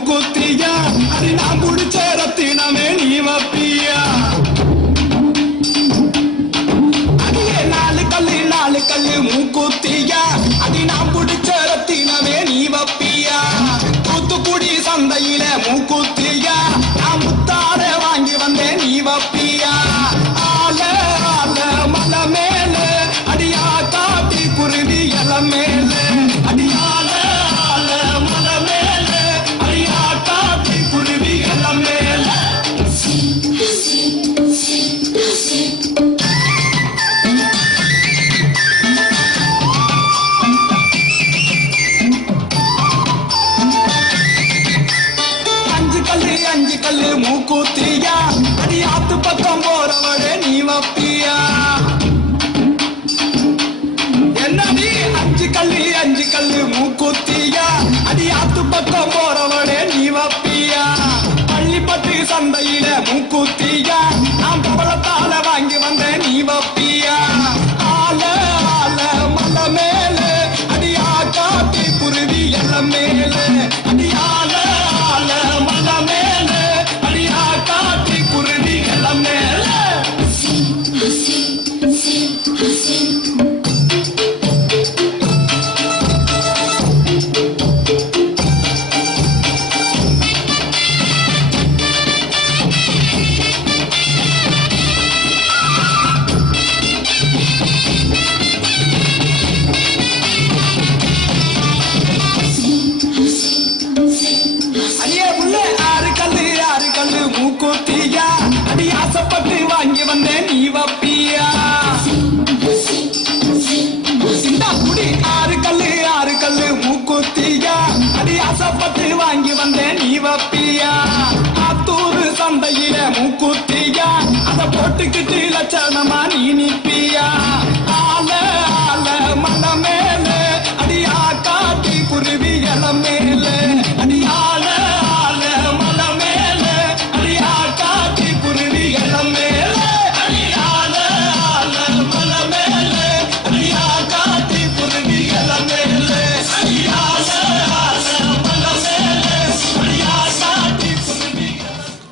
மூக்குத்தியா அது நான் குடிச்ச ரத்தினமே நீ வப்பியா அடியே நாலு கல்லு மூக்குத்தியா அது நான் குடிச்ச ரத்தினமே நீ வப்பியா தூத்துக்குடி சந்தையில மூக்குத்தியா நான் முத்தாட வாங்கி வந்தேன் நீ வப்பியா ஆல ஆல மலை மேல அடியா காட்டி குருவி இல மேல அடியால ஆல மலை மேல அடியா காட்டி குருவி இல மேல அஞ்சு கல்லு மூக்குத்தியா அடி ஆத்து பக்கம் போறவளே நீ வப்பியா என்னடி அஞ்சு கல்லு மூக்குத்தியா அடி ஆத்து பக்கம் போறவளே நீ வப்பியா பள்ளிப்பட்டு சந்தையில மூக்குத்தியா நான் பவளத்தால வாங்கி வந்தேன் நீ வப்பியா ஆல ஆல மலை மேல அடியா காட்டி குருவி எல்ல மேல அடியால ஆல மலை மேல அடியா காட்டி குருவி எல்ல மேல கல்லு மூக்குத்தியா அடி ஆசைப்பட்டு வாங்கி வந்தேன் நீ வப்பியா சிந்தா குடி ஆறு கல்லு மூக்குத்தியா அடி ஆசைப்பட்டு வாங்கி வந்தேன் நீ வப்பியா ஆத்தூர் சந்தையில மூக்குத்தியா அத போட்டுக்கிட்டு லட்சணமா நீ நிப்பியா